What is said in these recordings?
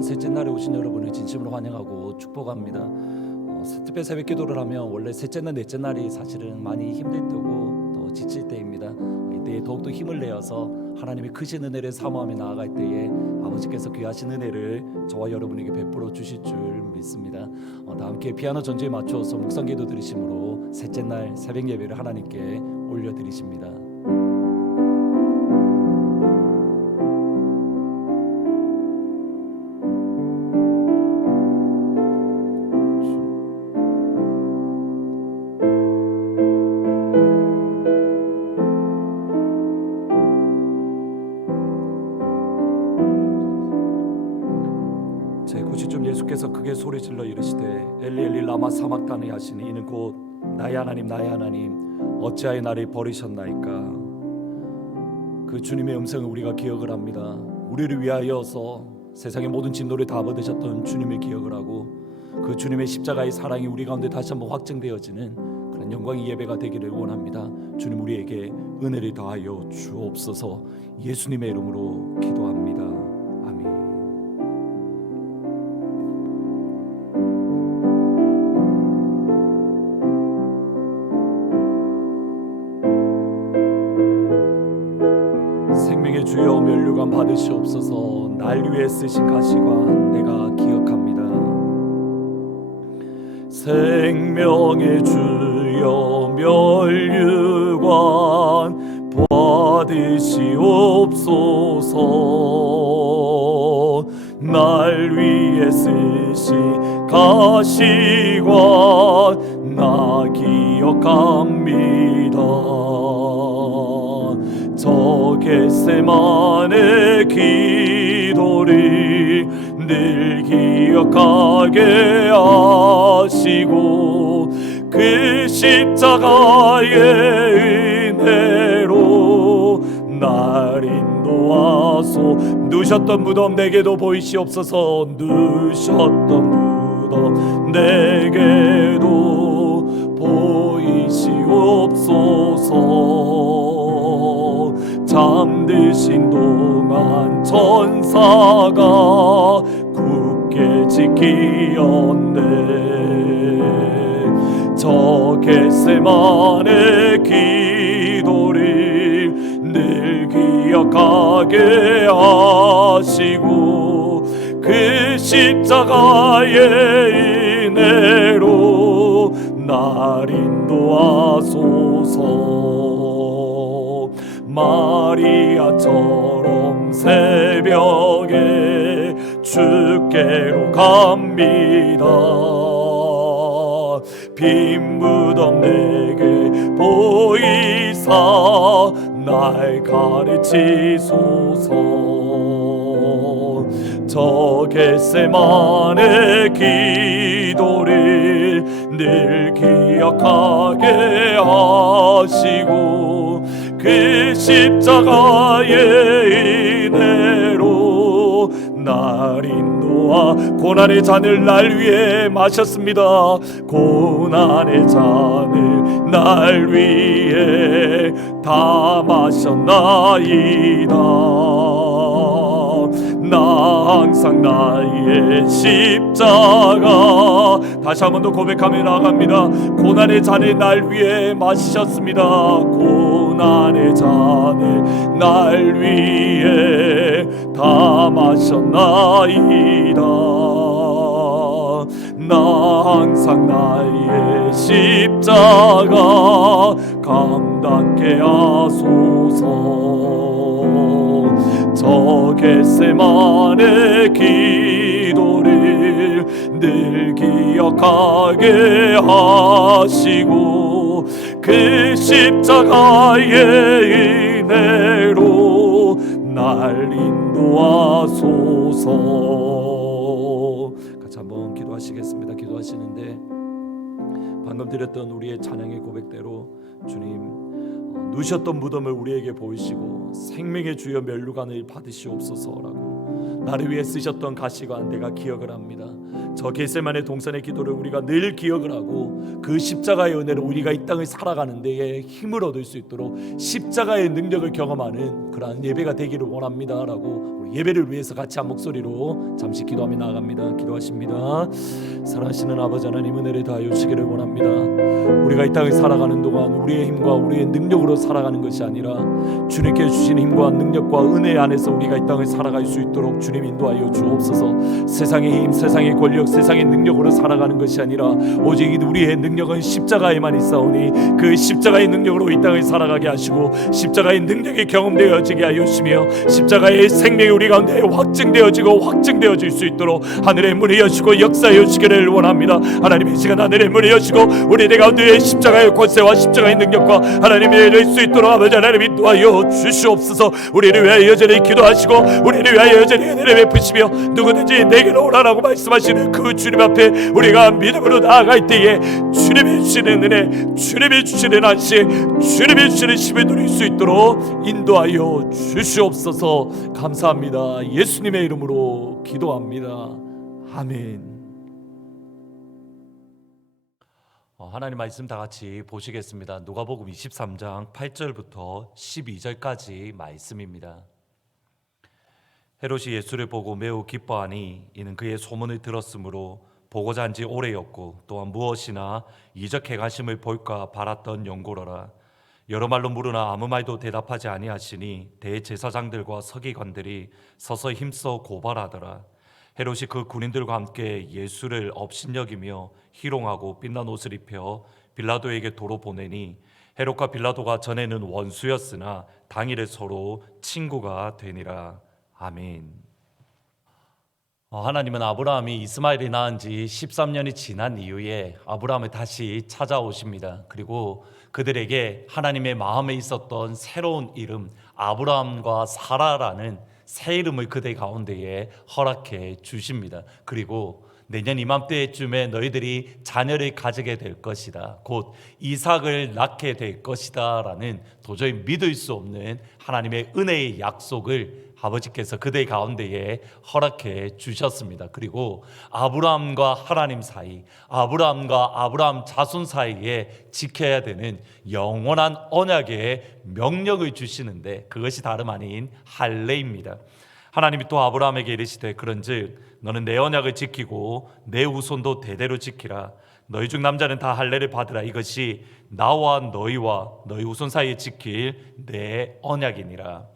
귀한 셋째 날에 오신 여러분을 진심으로 환영하고 축복합니다. 특별 새벽 기도를 하면 원래 셋째 날, 넷째 날이 사실은 많이 힘들 때고 또 지칠 때입니다. 이때에 더욱더 힘을 내어서 하나님의 크신 은혜를 사모하며 나아갈 때에 아버지께서 귀하신 은혜를 저와 여러분에게 베풀어 주실 줄 믿습니다. 다 함께 피아노 전주에 맞춰서 묵상 기도 드리심으로 셋째 날 새벽 예배를 하나님께 올려드리십니다. 제90쯤 예수께서 크게 소리질러 이르시되 엘리 엘리 라마 사막다니 하시니 이는 곧 나의 하나님 나의 하나님 어찌하여 나를 버리셨나이까. 그 주님의 음성을 우리가 기억을 합니다. 우리를 위하여서 세상의 모든 진노를 다 받으셨던 주님의 기억을 하고 그 주님의 십자가의 사랑이 우리 가운데 다시 한번 확증되어지는 그런 영광의 예배가 되기를 원합니다. 주님 우리에게 은혜를 다하여 주옵소서. 예수님의 이름으로 기도합니다. 아멘. 생명의 주여 면류관 받으시옵소서. 날 위해 쓰신 가시관 내가 기억합니다. 생명의 주여 면류관 받으시옵소서. 날 위해 쓰신 가시관 나 기억합니다. 저 겟세마네 기도를 늘 기억하게 하시고 그 십자가의 은혜로 날 인도하소. 누셨던 무덤 내게도 보이시옵소서. 누셨던 무덤 내게도 보이시옵소서. 잠드신 동안 천사가 굳게 지키었네. 저 겟세마네 기도를 늘 기억하게 하시고 그 십자가의 은혜로 날 인도하소서. 마리아처럼 새벽에 주께로 갑니다. 빈 무덤 내게 보이사 날 가르치소서. 저 겟세마네 기도를 늘 기억하게 하시고 그 십자가의 은혜로 날 인도하. 고난의 잔을 날 위해 마셨습니다. 고난의 잔을 날 위해 다 마셨나이다. 나 항상 나의 십자가 다시 한 번 더 고백하며 나아갑니다. 고난의 잔을 날 위해 마시셨습니다. 고난의 잔을 날 위해 다 마셨나이다. 나 항상 나의 십자가 감당케 하소서. 저 겟세마네 기도를 늘 기억하게 하시고 그 십자가의 은혜로 날 인도하소서. 같이 한번 기도하시겠습니다. 기도하시는데 방금 드렸던 우리의 찬양의 고백대로 주님 누셨던 무덤을 우리에게 보이시고 생명의 주여 면류관을 받으시옵소서라고 나를 위해 쓰셨던 가시관 내가 기억을 합니다. 저 겟세마네 동산의 기도를 우리가 늘 기억을 하고 그 십자가의 은혜로 우리가 이 땅을 살아가는 데에 힘을 얻을 수 있도록 십자가의 능력을 경험하는 그러한 예배가 되기를 원합니다라고 우리 예배를 위해서 같이 한 목소리로 잠시 기도하며 나아갑니다. 기도하십니다. 사랑하시는 아버지 하나님, 은혜를 다하여 주시기를 원합니다. 우리가 이 땅을 살아가는 동안 우리의 힘과 우리의 능력으로 살아가는 것이 아니라 주님께 주신 힘과 능력과 은혜 안에서 우리가 이 땅을 살아갈 수 있도록 주님 인도하여 주옵소서. 세상의 힘, 세상의 권력, 세상의 능력으로 살아가는 것이 아니라 오직 우리의 능력은 십자가에만 있사오니 그 십자가의 능력으로 이 땅을 살아가게 하시고 십자가의 능력이 경험되어지게 하여 주시며 십자가의 생명이 우리 가운데 확증되어지고 확증되어질 수 있도록 하늘의 문을 여시고 역사하여 주시기를 원합니다. 하나님의 시간 하늘의 문을 여시고 우리들 가운데 십자가의 권세와 십자가의 능력과 하나님의 일을 수 있도록 아버지 하나님 인도하여 주시옵소서. 우리를 위하여 여전히 기도하시고 우리를 위하여 여전히 은혜를 베푸시며 누구든지 내게로 오라라고 말씀하시는 그 주님 앞에 우리가 믿음으로 나아갈 때에 주님이 주시는 은혜, 주님이 주시는 안식, 주님이 주시는 힘을 누릴 수 있도록 인도하여 주시옵소서. 감사합니다. 예수님의 이름으로 기도합니다. 아멘. 하나님 말씀 다 같이 보시겠습니다. 누가복음 23장 8절부터 12절까지 말씀입니다. 헤롯이 예수를 보고 매우 기뻐하니 이는 그의 소문을 들었으므로 보고자 한지 오래였고 또한 무엇이나 이적 행하심을 볼까 바랐던 연고로라. 여러 말로 물으나 아무 말도 대답하지 아니하시니 대제사장들과 서기관들이 서서 힘써 고발하더라. 헤롯이 그 군인들과 함께 예수를 업신여기며 희롱하고 빛난 옷을 입혀 빌라도에게 도로 보내니 헤롯과 빌라도가 전에는 원수였으나 당일에 서로 친구가 되니라. 아멘. 하나님은 아브라함이 이스마엘이 낳은 지 13년이 지난 이후에 아브라함을 다시 찾아오십니다. 그리고 그들에게 하나님의 마음에 있었던 새로운 이름 아브라함과 사라라는 새 이름을 그들 가운데에 허락해 주십니다. 그리고 내년 이맘때쯤에 너희들이 자녀를 가지게 될 것이다, 곧 이삭을 낳게 될 것이다 라는 도저히 믿을 수 없는 하나님의 은혜의 약속을 아버지께서 그들 가운데에 허락해 주셨습니다. 그리고 아브라함과 하나님 사이, 아브라함과 아브라함 자손 사이에 지켜야 되는 영원한 언약의 명령을 주시는데 그것이 다름 아닌 할례입니다. 하나님이 또 아브라함에게 이르시되 그런즉 너는 내 언약을 지키고 내 후손도 대대로 지키라. 너희 중 남자는 다 할례를 받으라. 이것이 나와 너희와 너희 후손 사이에 지킬 내 언약이니라.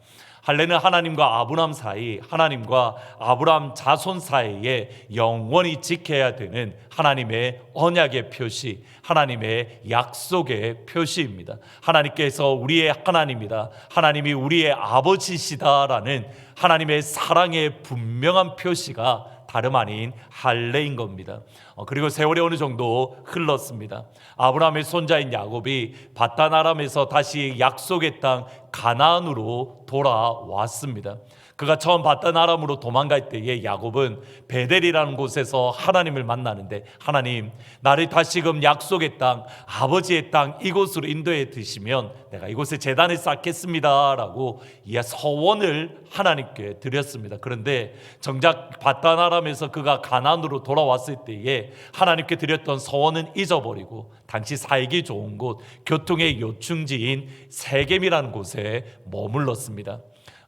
할례는 하나님과 아브라함 사이, 하나님과 아브라함 자손 사이에 영원히 지켜야 되는 하나님의 언약의 표시, 하나님의 약속의 표시입니다. 하나님께서 우리의 하나님이다, 하나님이 우리의 아버지시다라는 하나님의 사랑의 분명한 표시가 다름 아닌 할례인 겁니다. 그리고 세월이 어느 정도 흘렀습니다. 아브라함의 손자인 야곱이 밧단 아람에서 다시 약속의 땅 가나안으로 돌아왔습니다. 그가 처음 밧단 아람으로 도망갈 때에 야곱은 베델이라는 곳에서 하나님을 만나는데, 하나님, 나를 다시금 약속의 땅, 아버지의 땅 이곳으로 인도해 드시면 내가 이곳에 제단을 쌓겠습니다 라고 서원을 하나님께 드렸습니다. 그런데 정작 밧단 아람에서 그가 가나안으로 돌아왔을 때에 하나님께 드렸던 서원은 잊어버리고 당시 살기 좋은 곳, 교통의 요충지인 세겜이라는 곳에 머물렀습니다.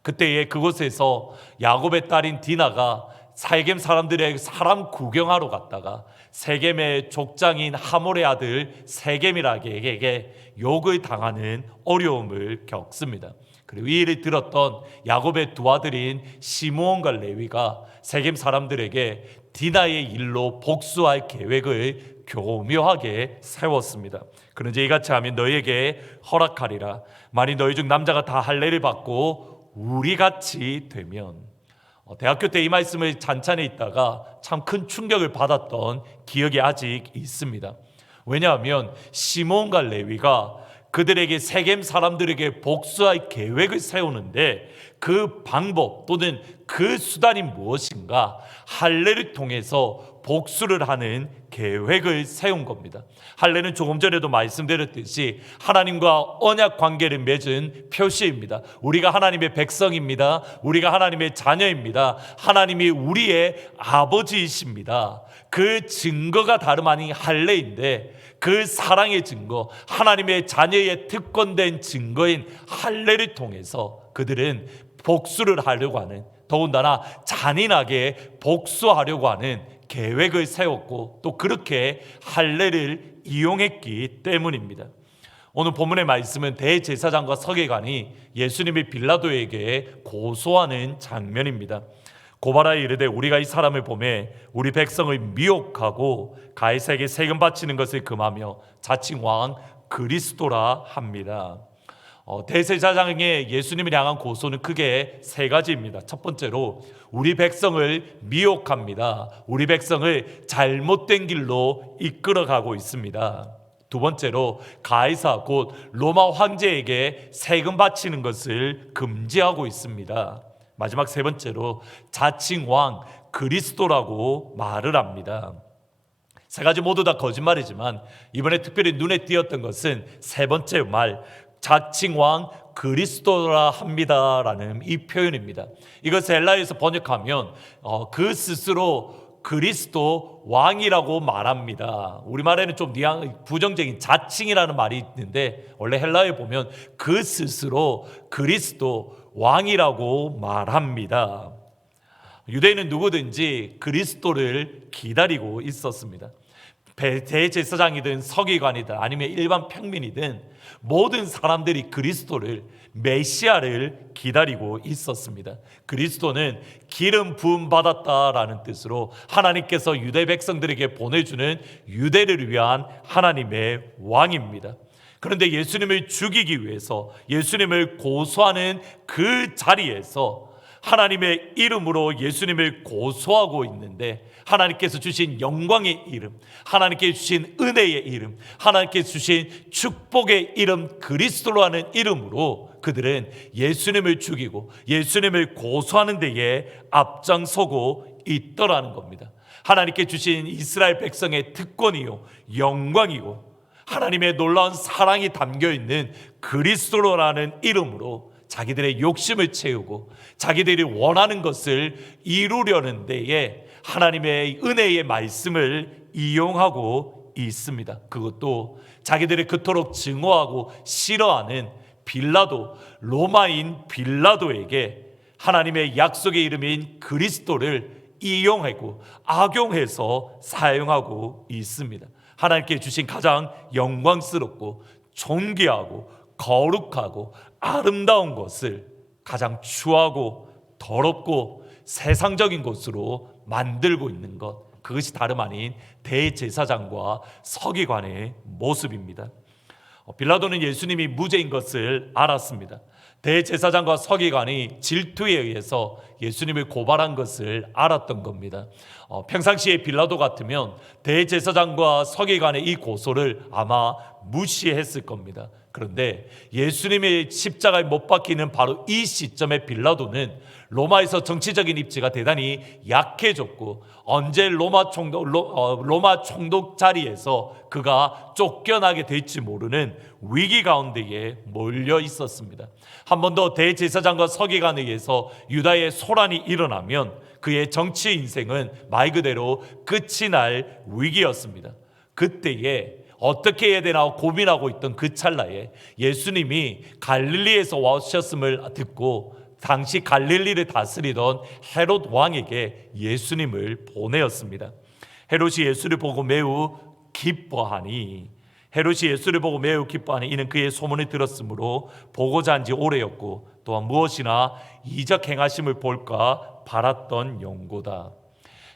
그때에 그곳에서 야곱의 딸인 디나가 세겜 사람들의 사람 구경하러 갔다가 세겜의 족장인 하몰의 아들 세겜이라에게 욕을 당하는 어려움을 겪습니다. 그리고 이 일을 들었던 야곱의 두 아들인 시므온과 레위가 세겜 사람들에게 디나의 일로 복수할 계획을 교묘하게 세웠습니다. 그런지 이같이 하면 너희에게 허락하리라. 만일 너희 중 남자가 다 할례를 받고 우리같이 되면, 대학교 때 이 말씀을 잔찬해 있다가 참 큰 충격을 받았던 기억이 아직 있습니다. 왜냐하면 시몬과 레위가 그들에게 세겜 사람들에게 복수할 계획을 세우는데 그 방법 또는 그 수단이 무엇인가? 할례를 통해서 복수를 하는 계획을 세운 겁니다. 할례는 조금 전에도 말씀드렸듯이 하나님과 언약 관계를 맺은 표시입니다. 우리가 하나님의 백성입니다. 우리가 하나님의 자녀입니다. 하나님이 우리의 아버지이십니다. 그 증거가 다름 아닌 할례인데 그 사랑의 증거, 하나님의 자녀의 특권된 증거인 할례를 통해서 그들은 복수를 하려고 하는, 더군다나 잔인하게 복수하려고 하는 계획을 세웠고 또 그렇게 할례를 이용했기 때문입니다. 오늘 본문의 말씀은 대제사장과 서기관이 예수님을 빌라도에게 고소하는 장면입니다. 고발하여 이르되 우리가 이 사람을 보매 우리 백성을 미혹하고 가이사에게 세금 바치는 것을 금하며 자칭 왕 그리스도라 합니다. 대제사장의 예수님을 향한 고소는 크게 세 가지입니다. 첫 번째로 우리 백성을 미혹합니다. 우리 백성을 잘못된 길로 이끌어가고 있습니다. 두 번째로 가이사 곧 로마 황제에게 세금 바치는 것을 금지하고 있습니다. 마지막 세 번째로 자칭 왕 그리스도라고 말을 합니다. 세 가지 모두 다 거짓말이지만 이번에 특별히 눈에 띄었던 것은 세 번째 말 자칭 왕 그리스도라 합니다라는 이 표현입니다. 이것을 헬라어에서 번역하면 그 스스로 그리스도 왕이라고 말합니다. 우리말에는 좀 부정적인 자칭이라는 말이 있는데 원래 헬라어에 보면 그 스스로 그리스도 왕이라고 말합니다. 유대인은 누구든지 그리스도를 기다리고 있었습니다. 대제사장이든 서기관이든 아니면 일반 평민이든 모든 사람들이 그리스도를 메시아를 기다리고 있었습니다. 그리스도는 기름 부음 받았다라는 뜻으로 하나님께서 유대 백성들에게 보내주는 유대를 위한 하나님의 왕입니다. 그런데 예수님을 죽이기 위해서 예수님을 고소하는 그 자리에서 하나님의 이름으로 예수님을 고소하고 있는데 하나님께서 주신 영광의 이름, 하나님께 주신 은혜의 이름, 하나님께 주신 축복의 이름 그리스도라는 이름으로 그들은 예수님을 죽이고 예수님을 고소하는 데에 앞장서고 있더라는 겁니다. 하나님께 주신 이스라엘 백성의 특권이요 영광이고 하나님의 놀라운 사랑이 담겨있는 그리스도라는 이름으로 자기들의 욕심을 채우고 자기들이 원하는 것을 이루려는 데에 하나님의 은혜의 말씀을 이용하고 있습니다. 그것도 자기들이 그토록 증오하고 싫어하는 빌라도, 로마인 빌라도에게 하나님의 약속의 이름인 그리스도를 이용하고 악용해서 사용하고 있습니다. 하나님께 주신 가장 영광스럽고 존귀하고 거룩하고 아름다운 것을 가장 추하고 더럽고 세상적인 것으로 만들고 있는 것, 그것이 다름 아닌 대제사장과 서기관의 모습입니다. 빌라도는 예수님이 무죄인 것을 알았습니다. 대제사장과 서기관이 질투에 의해서 예수님을 고발한 것을 알았던 겁니다. 평상시에 빌라도 같으면 대제사장과 서기관의 이 고소를 아마 무시했을 겁니다. 그런데 예수님의 십자가에 못 박히는 바로 이 시점에 빌라도는 로마에서 정치적인 입지가 대단히 약해졌고 언제 로마 총독 자리에서 그가 쫓겨나게 될지 모르는 위기 가운데에 몰려 있었습니다. 한 번 더 대제사장과 서기관에 의해서 유다의 소란이 일어나면 그의 정치 인생은 말 그대로 끝이 날 위기였습니다. 그때에 어떻게 해야 되나 고민하고 있던 그 찰나에 예수님이 갈릴리에서 오셨음을 듣고 당시 갈릴리를 다스리던 헤롯 왕에게 예수님을 보내었습니다. 헤롯이 예수를 보고 매우 기뻐하니 이는 그의 소문을 들었으므로 보고자 한지 오래였고 또한 무엇이나 이적 행하심을 볼까 바랐던 용고다.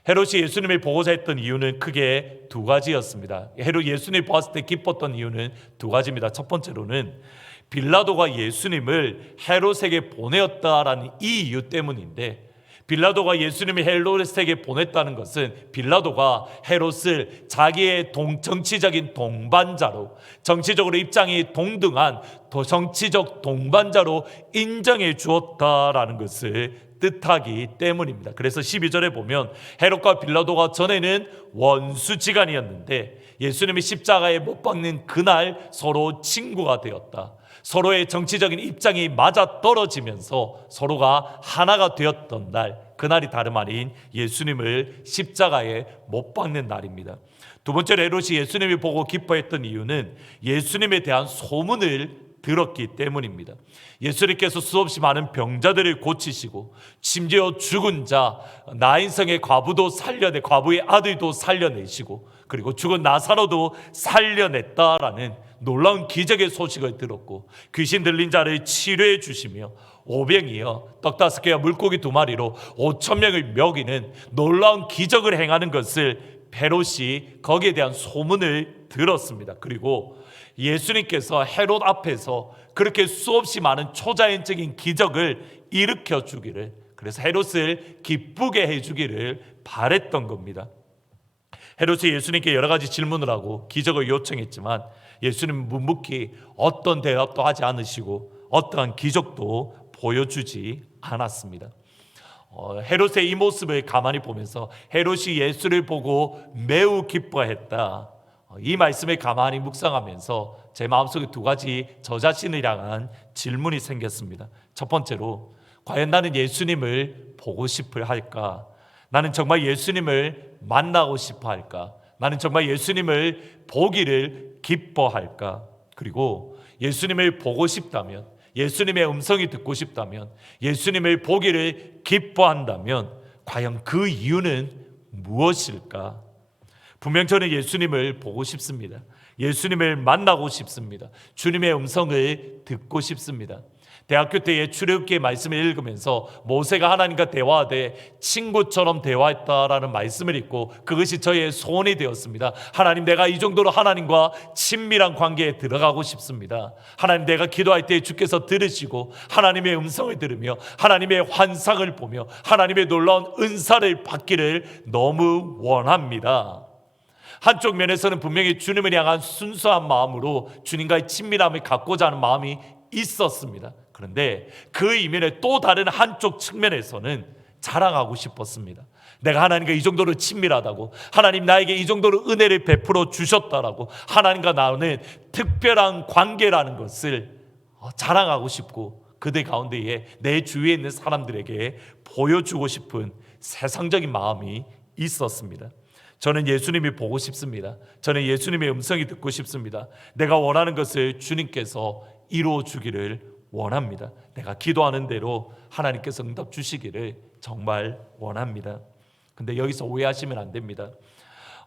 헤롯이 예수님을 보고자 했던 이유는 크게 두 가지였습니다. 헤롯 예수님을 보았을 때 기뻤던 이유는 두 가지입니다. 첫 번째로는 빌라도가 예수님을 헤롯에게 보내었다라는 이 이유 때문인데, 빌라도가 예수님을 헤롯에게 보냈다는 것은 빌라도가 헤롯을 자기의 정치적인 동반자로, 정치적으로 입장이 동등한 정치적 동반자로 인정해 주었다라는 것을 뜻하기 때문입니다. 그래서 12절에 보면 헤롯과 빌라도가 전에는 원수지간이었는데 예수님이 십자가에 못 박는 그날 서로 친구가 되었다. 서로의 정치적인 입장이 맞아떨어지면서 서로가 하나가 되었던 날, 그날이 다름 아닌 예수님을 십자가에 못 박는 날입니다. 두 번째로 헤롯이 예수님을 보고 기뻐했던 이유는 예수님에 대한 소문을 들었기 때문입니다. 예수님께서 수없이 많은 병자들을 고치시고 심지어 죽은 자 나인성의 과부의 아들도 살려내시고 그리고 죽은 나사로도 살려냈다라는 놀라운 기적의 소식을 들었고 귀신 들린 자를 치료해 주시며 오병이어 떡 5개와 물고기 2마리로 5,000명을 먹이는 놀라운 기적을 행하는 것을 헤롯이 거기에 대한 소문을 들었습니다. 그리고 예수님께서 헤롯 앞에서 그렇게 수없이 많은 초자연적인 기적을 일으켜 주기를, 그래서 헤롯을 기쁘게 해주기를 바랬던 겁니다. 헤롯이 예수님께 여러 가지 질문을 하고 기적을 요청했지만 예수님은 묵묵히 어떤 대답도 하지 않으시고 어떠한 기적도 보여주지 않았습니다. 헤롯의 이 모습을 가만히 보면서 헤롯이 예수를 보고 매우 기뻐했다, 이 말씀을 가만히 묵상하면서 제 마음속에 2가지 저 자신을 향한 질문이 생겼습니다. 첫 번째로, 과연 나는 예수님을 보고 싶어 할까? 나는 정말 예수님을 만나고 싶어 할까? 나는 정말 예수님을 보기를 기뻐할까? 그리고 예수님을 보고 싶다면, 예수님의 음성이 듣고 싶다면, 예수님을 보기를 기뻐한다면 과연 그 이유는 무엇일까? 분명 저는 예수님을 보고 싶습니다. 예수님을 만나고 싶습니다. 주님의 음성을 듣고 싶습니다. 대학교 때의 출애굽기의 말씀을 읽으면서 모세가 하나님과 대화하되 친구처럼 대화했다라는 말씀을 읽고 그것이 저의 소원이 되었습니다. 하나님, 내가 이 정도로 하나님과 친밀한 관계에 들어가고 싶습니다. 하나님, 내가 기도할 때 주께서 들으시고 하나님의 음성을 들으며 하나님의 환상을 보며 하나님의 놀라운 은사를 받기를 너무 원합니다. 한쪽 면에서는 분명히 주님을 향한 순수한 마음으로 주님과의 친밀함을 갖고자 하는 마음이 있었습니다. 그런데 그 이면에 또 다른 한쪽 측면에서는 자랑하고 싶었습니다. 내가 하나님과 이 정도로 친밀하다고, 하나님 나에게 이 정도로 은혜를 베풀어 주셨다라고, 하나님과 나는 특별한 관계라는 것을 자랑하고 싶고 그들 가운데에 내 주위에 있는 사람들에게 보여주고 싶은 세상적인 마음이 있었습니다. 저는 예수님이 보고 싶습니다. 저는 예수님의 음성이 듣고 싶습니다. 내가 원하는 것을 주님께서 이루어 주기를 원합니다. 내가 기도하는 대로 하나님께서 응답 주시기를 정말 원합니다. 근데 여기서 오해하시면 안 됩니다.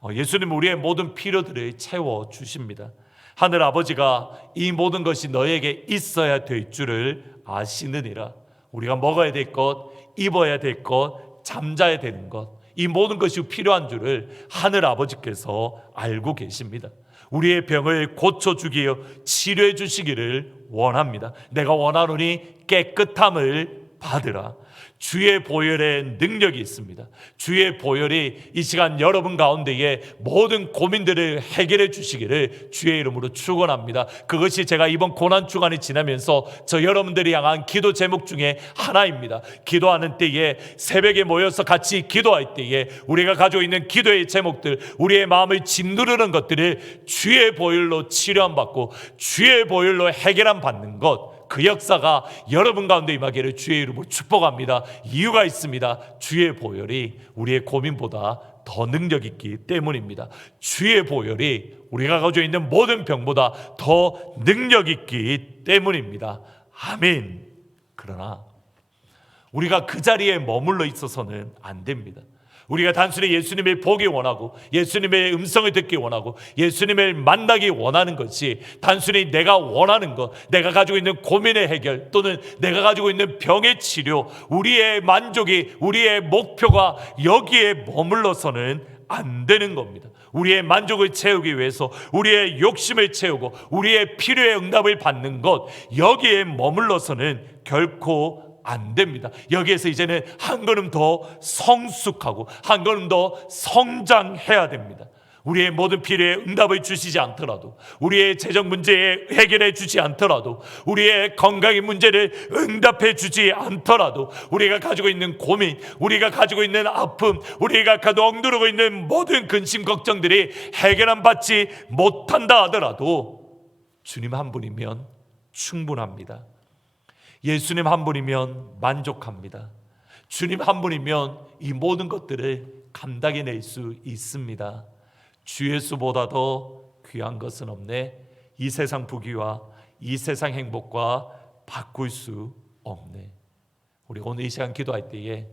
예수님은 우리의 모든 필요들을 채워 주십니다. 하늘 아버지가 이 모든 것이 너에게 있어야 될 줄을 아시느니라. 우리가 먹어야 될 것, 입어야 될 것, 잠자야 되는 것, 이 모든 것이 필요한 줄을 하늘 아버지께서 알고 계십니다. 우리의 병을 고쳐주기요 치료해 주시기를 원합니다. 내가 원하노니 깨끗함을 받으라. 주의 보혈의 능력이 있습니다. 주의 보혈이 이 시간 여러분 가운데에 모든 고민들을 해결해 주시기를 주의 이름으로 축원합니다. 그것이 제가 이번 고난 주간이 지나면서 저 여러분들이 향한 기도 제목 중에 하나입니다. 기도하는 때에, 새벽에 모여서 같이 기도할 때에 우리가 가지고 있는 기도의 제목들, 우리의 마음을 짓누르는 것들을 주의 보혈로 치료함 받고 주의 보혈로 해결함 받는 것, 그 역사가 여러분 가운데 임하기를 주의 이름으로 축복합니다. 이유가 있습니다. 주의 보혈이 우리의 고민보다 더 능력 있기 때문입니다. 주의 보혈이 우리가 가지고 있는 모든 병보다 더 능력 있기 때문입니다. 아멘. 그러나 우리가 그 자리에 머물러 있어서는 안 됩니다. 우리가 단순히 예수님을 보기 원하고 예수님의 음성을 듣기 원하고 예수님을 만나기 원하는 것이 단순히 내가 원하는 것, 내가 가지고 있는 고민의 해결 또는 내가 가지고 있는 병의 치료, 우리의 만족이, 우리의 목표가 여기에 머물러서는 안 되는 겁니다. 우리의 만족을 채우기 위해서 우리의 욕심을 채우고 우리의 필요의 응답을 받는 것, 여기에 머물러서는 결코 안 됩니다. 여기에서 이제는 한 걸음 더 성숙하고 한 걸음 더 성장해야 됩니다. 우리의 모든 필요에 응답을 주시지 않더라도, 우리의 재정 문제에 해결해 주지 않더라도, 우리의 건강의 문제를 응답해 주지 않더라도, 우리가 가지고 있는 고민, 우리가 가지고 있는 아픔, 우리가 억누르고 있는 모든 근심 걱정들이 해결함 받지 못한다 하더라도 주님 한 분이면 충분합니다. 예수님 한 분이면 만족합니다. 주님 한 분이면 이 모든 것들을 감당해낼 수 있습니다. 주 예수보다 더 귀한 것은 없네. 이 세상 부귀와 이 세상 행복과 바꿀 수 없네. 우리 오늘 이 시간 기도할 때에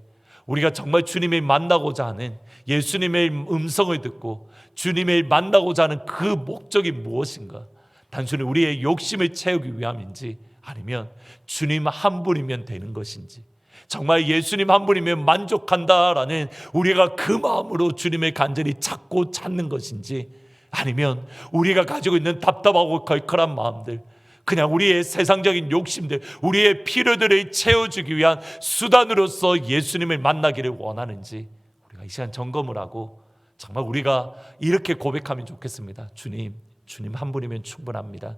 우리가 정말 주님을 만나고자 하는, 예수님의 음성을 듣고 주님을 만나고자 하는 그 목적이 무엇인가? 단순히 우리의 욕심을 채우기 위함인지, 아니면 주님 한 분이면 되는 것인지, 정말 예수님 한 분이면 만족한다라는 우리가 그 마음으로 주님을 간절히 찾고 찾는 것인지, 아니면 우리가 가지고 있는 답답하고 걸컬한 마음들, 그냥 우리의 세상적인 욕심들, 우리의 필요들을 채워주기 위한 수단으로서 예수님을 만나기를 원하는지, 우리가 이 시간 점검을 하고 정말 우리가 이렇게 고백하면 좋겠습니다. 주님 한 분이면 충분합니다.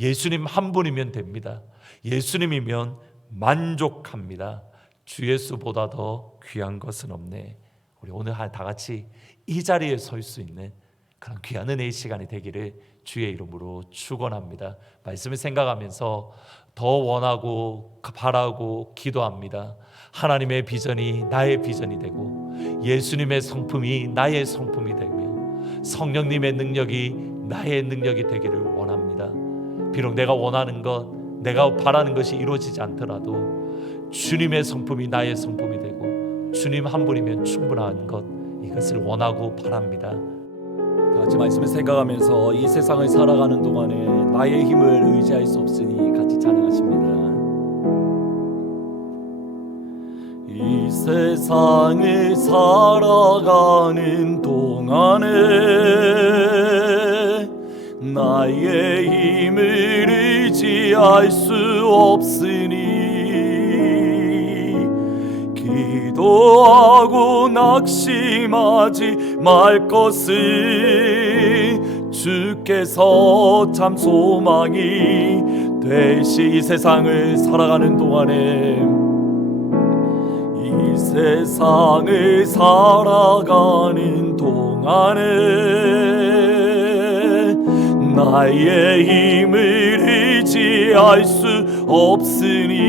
예수님 한 분이면 됩니다. 예수님이면 만족합니다. 주 예수보다 더 귀한 것은 없네. 우리 오늘 다 같이 이 자리에 설 수 있는 그런 귀한 은혜의 시간이 되기를 주의 이름으로 축원합니다. 말씀을 생각하면서 더 원하고 바라고 기도합니다. 하나님의 비전이 나의 비전이 되고, 예수님의 성품이 나의 성품이 되며, 성령님의 능력이 나의 능력이 되기를 원합니다. 비록 내가 원하는 것, 내가 바라는 것이 이루어지지 않더라도 주님의 성품이 나의 성품이 되고, 주님 한 분이면 충분한 것, 이것을 원하고 바랍니다. 다 같이 말씀을 생각하면서 이 세상을 살아가는 동안에 나의 힘을 의지할 수 없으니 같이 찬양하십니다. 이 세상을 살아가는 동안에 나의 힘을 의지할 수 없으니 기도하고 낙심하지 말 것은 주께서 참 소망이 되시. 이 세상을 살아가는 동안에, 이 세상을 살아가는 동안에 나의 힘을 의지할 수 없으니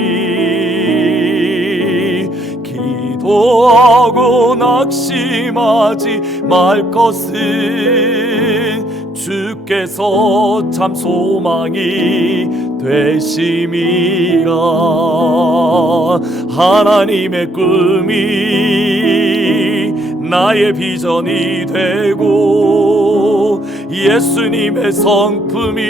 기도하고 낙심하지 말 것은 주께서 참 소망이 되심이라. 하나님의 꿈이 나의 비전이 되고, 예수님의 성품이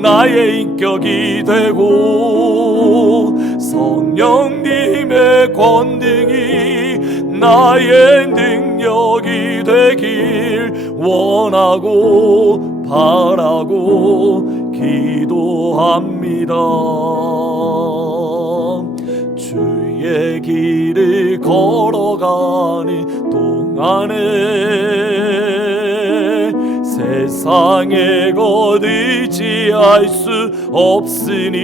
나의 인격이 되고, 성령님의 권능이 나의 능력이 되길 원하고 바라고 기도합니다. 주의 길을 걸어가는 동안에 세상의 것 의지할 수 없으니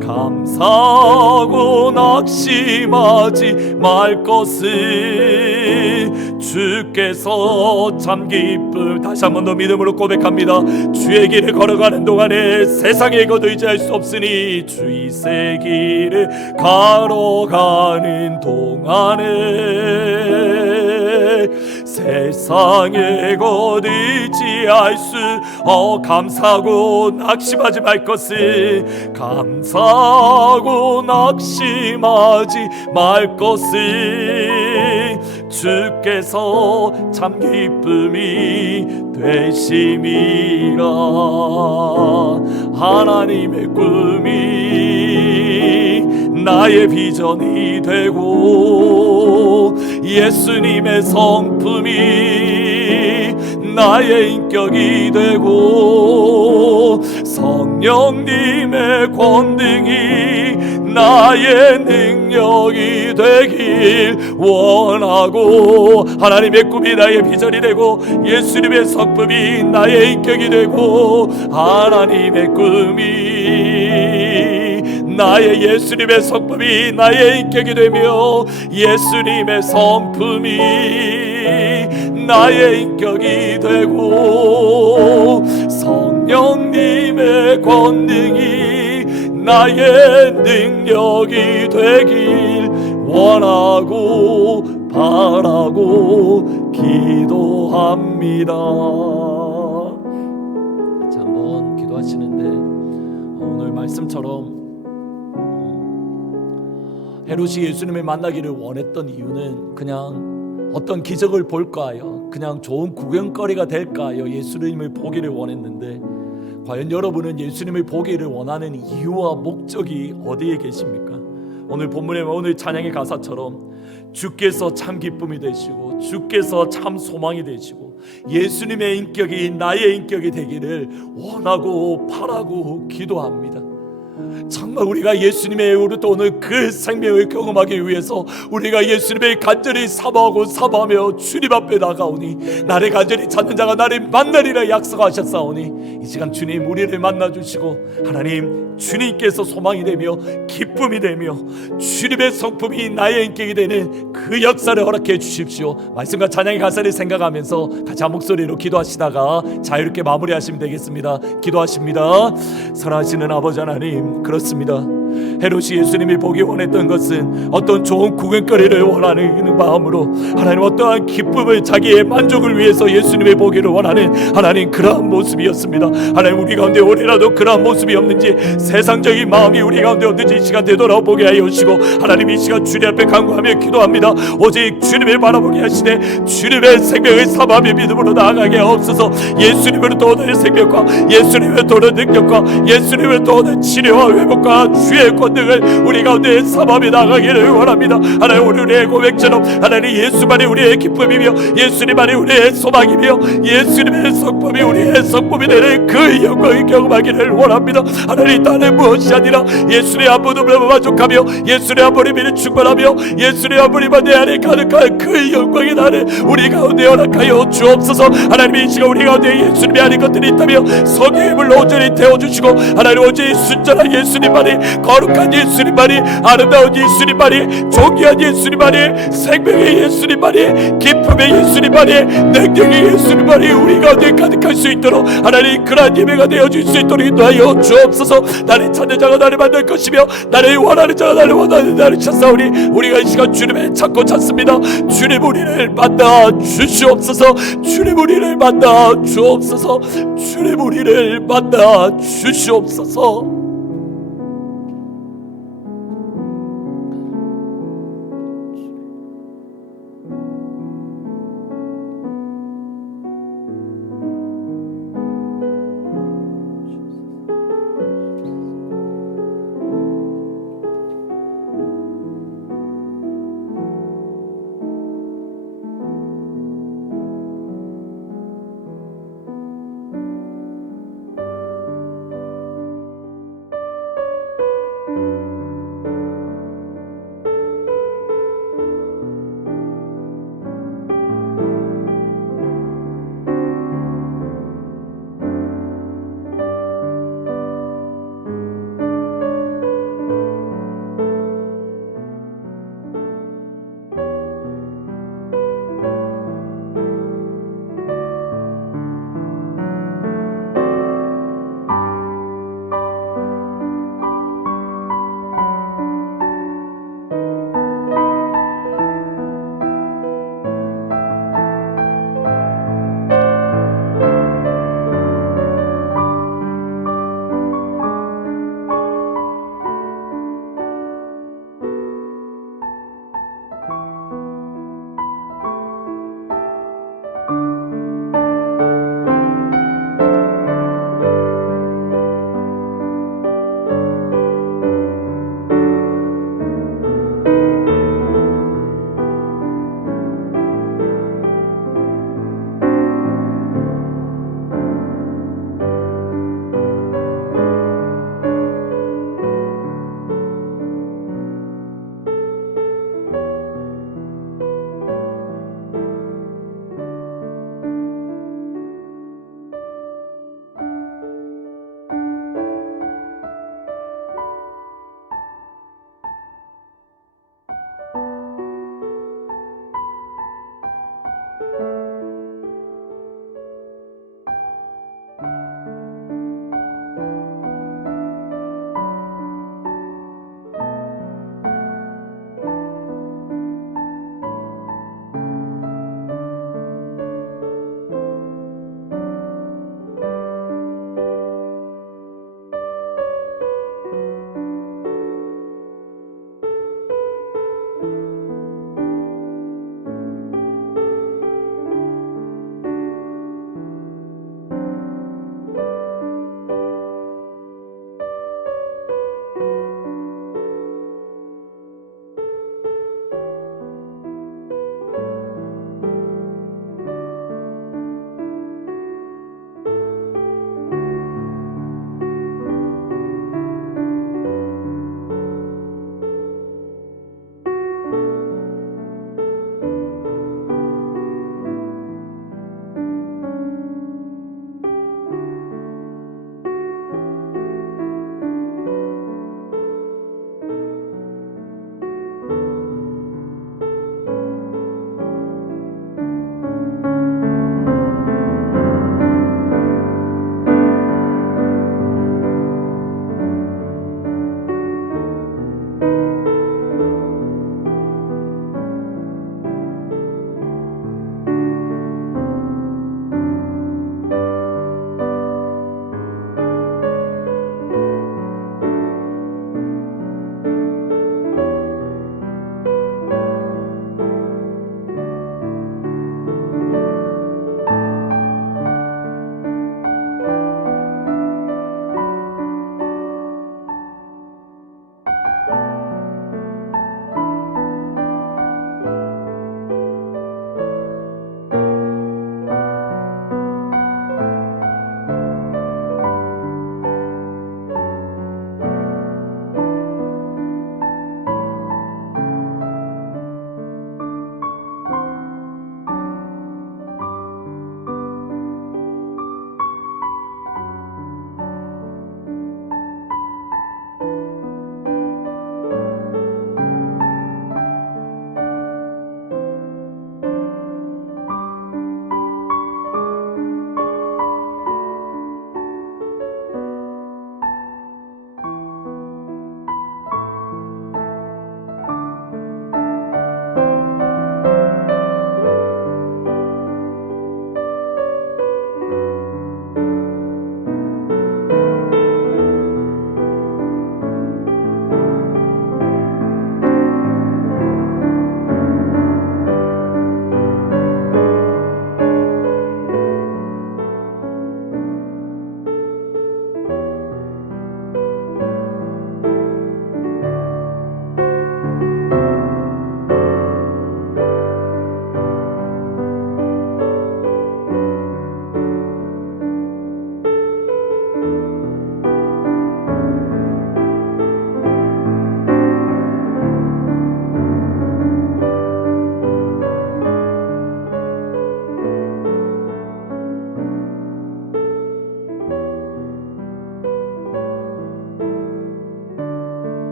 감사하고 낙심하지 말 것은 주께서 참 기쁨. 다시 한 번 더 믿음으로 고백합니다. 주의 길을 걸어가는 동안에 세상의 것 의지할 수 없으니 주의 길을 걸어가는 동안에 세상의 것 의지할 수 감사하고 낙심하지 말 것은 감사하고 낙심하지 말 것은 주께서 참 기쁨이 되심이라. 하나님의 꿈이 나의 비전이 되고, 예수님의 성품이 나의 인격이 되고, 성령님의 권능이 나의 능력이 되길 원하고, 하나님의 꿈이 나의 비전이 되고, 예수님의 성품이 나의 인격이 되고, 하나님의 꿈이 나의 예수님의 성품이 나의 인격이 되며, 예수님의 성품이 나의 인격이 되고, 성령님의 권능이 나의 능력이 되길 원하고 바라고 기도합니다. 기도하시는데 오늘 말씀처럼 헤롯이 예수님을 만나기를 원했던 이유는 그냥 어떤 기적을 볼까 하여, 그냥 좋은 구경거리가 될까 하여 예수님을 보기를 원했는데, 과연 여러분은 예수님을 보기를 원하는 이유와 목적이 어디에 계십니까? 오늘 본문의 오늘 찬양의 가사처럼 주께서 참 기쁨이 되시고 주께서 참 소망이 되시고 예수님의 인격이 나의 인격이 되기를 원하고 바라고 기도합니다. 정말 우리가 예수님의 오늘 그 생명을 경험하기 위해서 우리가 예수님을 간절히 사모하며 주님 앞에 나가오니, 나를 간절히 찾는 자가 나를 만나리라 약속하셨사오니, 이 시간 주님 우리를 만나주시고 하나님 주님께서 소망이 되며 기쁨이 되며 주님의 성품이 나의 인격이 되는 그 역사를 허락해 주십시오. 말씀과 찬양의 가사를 생각하면서 같이 한 목소리로 기도하시다가 자유롭게 마무리하시면 되겠습니다. 기도하십니다. 사랑하시는 아버지 하나님, 그렇습니다. 헤롯이 예수님이 보기 원했던 것은 어떤 좋은 구경거리를 원하는 마음으로, 하나님 어떠한 기쁨을, 자기의 만족을 위해서 예수님을 보기를 원하는 하나님 그러한 모습이었습니다. 하나님 우리 가운데 오늘이라도 그러한 모습이 없는지, 세상적인 마음이 우리 가운데 없는지 이 시간 되돌아보게 하여 주시고, 하나님 이 시간 주님 앞에 간구하며 기도합니다. 오직 주님을 바라보게 하시되 주님의 생명을 삼아며 믿음으로 나아가게 하옵소서. 예수님으로부터 오는 생명과 예수님으로부터 오는 능력과 예수님으로부터 오는 치료와 회복과 주의 권능을 우리 가운데 삼아며 나가기를 원합니다. 하나님 우리의 고백처럼 하나님 예수만이 우리의 기쁨이며 예수님만이 우리의 소망이며 예수님의 성품이 우리의 성품이 되는 그 영광을 경험하기를 원합니다. 하나님 다른 무엇이 아니라 예수의 한 분으로 만족하며 예수의 한 분이면 충만하며 예수의 한 분이만 내 안에 가득한 그 영광의 나를 우리 가운데 허락하여 주옵소서. 하나님 이 시간 우리 가운데 예수님이 아닌 것들이 있다며 성령의 물로 온전히 태워주시고, 하나님 오직 순전한 예수님만이, 거룩한 예수님만이, 아름다운 예수님만이, 존귀한 예수님만이, 생명의 예수님만이, 기쁨의 예수님만이, 능력의 예수님만이 우리 가운데 가득할 수 있도록 하나님 그러한 예배가 되어줄 수 있도록 인도하여 주옵소서. 나를 찾는 자가 나를 만날 것이며 나를 원하는 자가 나를 원하는 나를 찾사오니, 우리가 이 시간 주님을 찾고 찾습니다. 주님 우리를 만나 주시옵소서. 주님 우리를 만나 주옵소서. 주님 우리를 만나 주시옵소서.